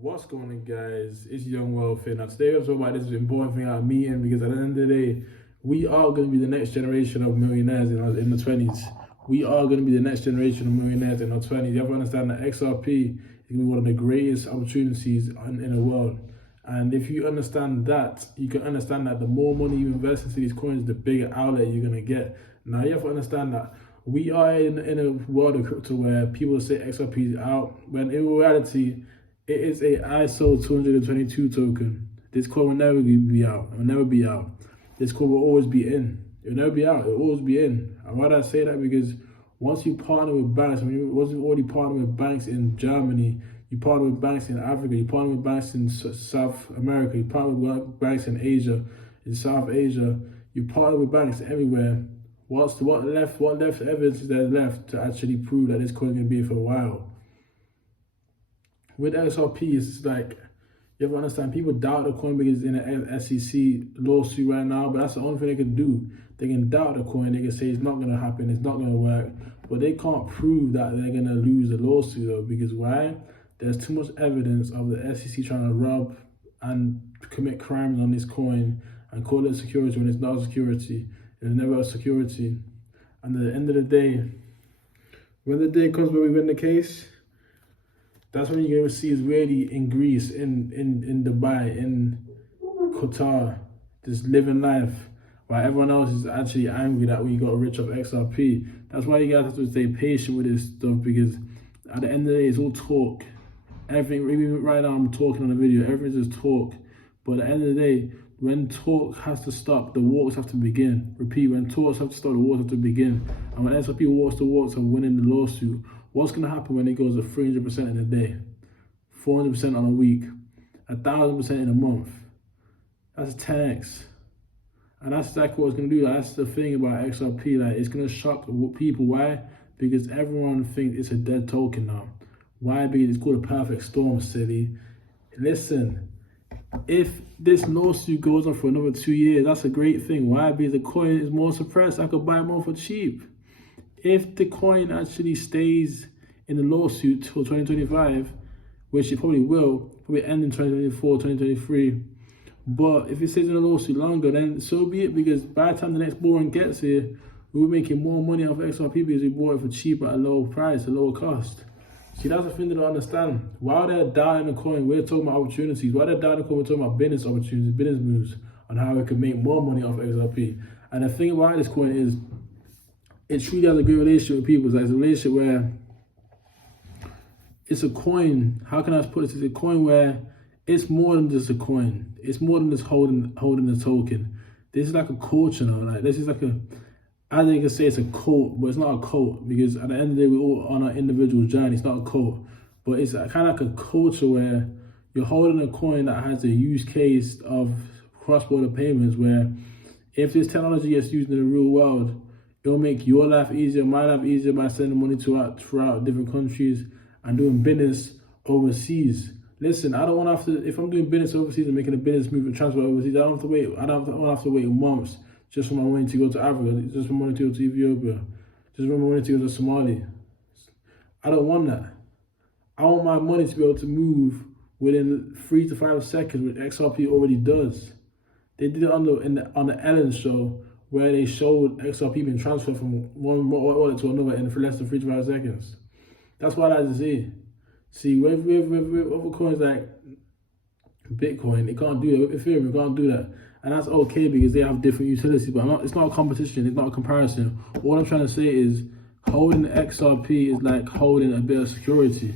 What's going on, guys? It's Young Wealthy. Now, today we're talking about this important thing I'm meeting because at the end of the day, we are going to be the next generation of millionaires in the 20s. We are going to be the next generation of millionaires in the 20s. You have to understand that XRP is going to be one of the greatest opportunities in the world. And if you understand that, you can understand that the more money you invest into these coins, the bigger outlet you're going to get. Now, you have to understand that we are in a world of crypto where people say XRP is out, when in reality, it is a ISO 222 token. This coin will never be out. It will never be out. This coin will always be in. It will never be out. It will always be in. And why do I say that? Because once you partner with banks, once you already partner with banks in Germany, you partner with banks in Africa, you partner with banks in South America, you partner with banks in Asia, in South Asia, you partner with banks everywhere. What evidence is there left to actually prove that this coin is going to be for a while? With XRP, it's like, you have to understand, people doubt the coin because it's in an SEC lawsuit right now, but that's the only thing they can do. They can doubt the coin, they can say it's not going to happen, it's not going to work, but they can't prove that they're going to lose the lawsuit though, because why? There's too much evidence of the SEC trying to rob and commit crimes on this coin and call it security when it's not a security. It's never a security. And at the end of the day, when the day comes where we win the case, that's when you're going to see is really in Greece, in Dubai, in Qatar, just living life, while everyone else is actually angry that we got rich off XRP. That's why you guys have to stay patient with this stuff, because at the end of the day, it's all talk. Everything, even right now I'm talking on a video, everything's just talk. But at the end of the day, when talk has to stop, the walks have to begin. Repeat, when talks have to stop, the walks have to begin. And when XRP walks the walks of winning the lawsuit, what's going to happen when it goes to 300% in a day, 400% on a week, 1,000% in a month? That's 10x. And that's exactly what it's going to do. That's the thing about XRP. Like, it's going to shock people. Why? Because everyone thinks it's a dead token now. Why? Because it's called a perfect storm, silly. Listen, if this lawsuit goes on for another 2 years, that's a great thing. Why? Because the coin is more suppressed. I could buy more for cheap. If the coin actually stays in the lawsuit till 2025, which it probably will, probably end in 2024, 2023. But if it stays in the lawsuit longer, then so be it, because by the time the next bull run gets here, we're making more money off XRP because we bought it for cheaper at a lower price, a lower cost. See, that's the thing they don't understand. While they're doubting the coin, we're talking about opportunities. While they're doubting the coin, we're talking about business opportunities, business moves, on how we can make more money off XRP. And the thing about this coin is, it truly has a good relationship with people. It's like a relationship where it's a coin. How can I put this? It's a coin where it's more than just a coin. It's more than just holding the token. This is like a culture now. Like, this is like a, I think you can say it's a cult, but it's not a cult, because at the end of the day, we're all on our individual journey. It's not a cult, but it's kind of like a culture where you're holding a coin that has a use case of cross-border payments, where if this technology gets used in the real world, it'll make your life easier, my life easier, by sending money throughout different countries and doing business overseas. Listen, I don't want to have to, if I'm doing business overseas and making a business move and transfer overseas, I don't have to wait months just for my money to go to Africa, just for my money to go to Ethiopia, just for my money to go to Somalia. I don't want that. I want my money to be able to move within 3 to 5 seconds, which XRP already does. They did it on the Ellen show, where they showed XRP being transferred from one wallet to another in less than 3 to 5 seconds. That's what I like to see. See, with other coins like Bitcoin, they can't do that. Ethereum, they can't do that. And that's okay because they have different utilities, but it's not a competition, it's not a comparison. What I'm trying to say is, holding XRP is like holding a bit of security.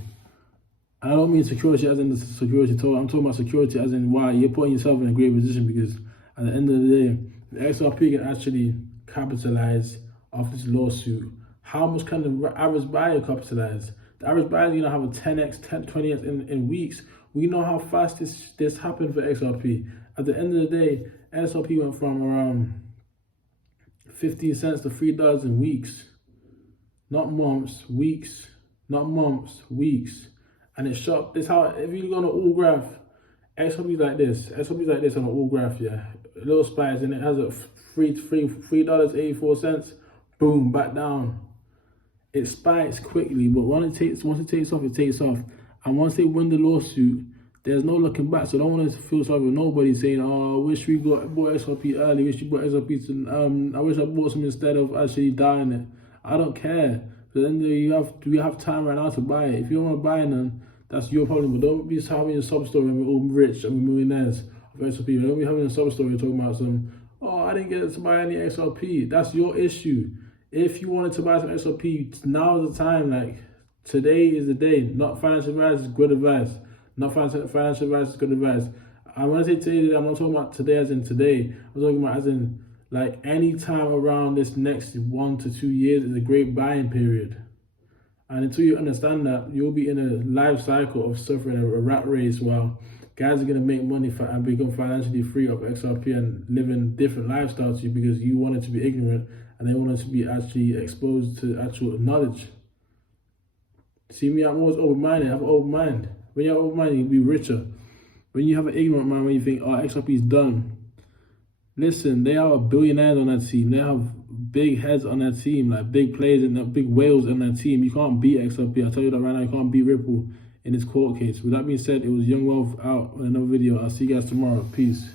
I don't mean security as in the security total. I'm talking about security as in why you're putting yourself in a great position, because at the end of the day, the XRP can actually capitalize off this lawsuit. How much can the average buyer capitalize? The average buyer is going to have a 10x, 20x in weeks. We know how fast this happened for XRP. At the end of the day, XRP went from around 15 cents to $3 in weeks. Not months, weeks. Not months, weeks. And it's shot. This how, if you go on an all graph, XRP is like this. XRP is like this on an all graph, yeah. A little spikes, and it has a $3.84. Boom, back down. It spikes quickly, but once it takes off, it takes off. And once they win the lawsuit, There's no looking back, so don't want to feel sorry for nobody saying, "Oh, I wish we bought XRP early. Wish you bought XRP to, I wish I bought some instead of actually dying it." I don't care. But then we have time right now to buy it. If you don't want to buy it, then that's your problem. But don't be having a sub story when we're all rich and we're millionaires of XRP. Don't be having a sub story talking about some, "Oh, I didn't get to buy any XRP." That's your issue. If you wanted to buy some XRP, now is the time. Like, today is the day. Not financial advice, good advice. Not financial advice is good advice. And when I say today, I'm not talking about today as in today. I'm talking about as in, like, any time around this next 1 to 2 years is a great buying period. And until you understand that, you'll be in a life cycle of suffering a rat race while guys are going to make money and become financially free of XRP and living different lifestyles to you because you wanted to be ignorant and they wanted to be actually exposed to actual knowledge. See me, I'm always open-minded. I have an open mind. When you're open-minded, you'll be richer. When you have an ignorant mind, when you think, "Oh, XRP is done," listen, they are billionaires on that team. They have big heads on that team, like big players and big whales on that team. You can't beat XRP. I'll tell you that right now. You can't beat Ripple in this court case. With that being said, it was Young Wealth out on another video. I'll see you guys tomorrow. Peace.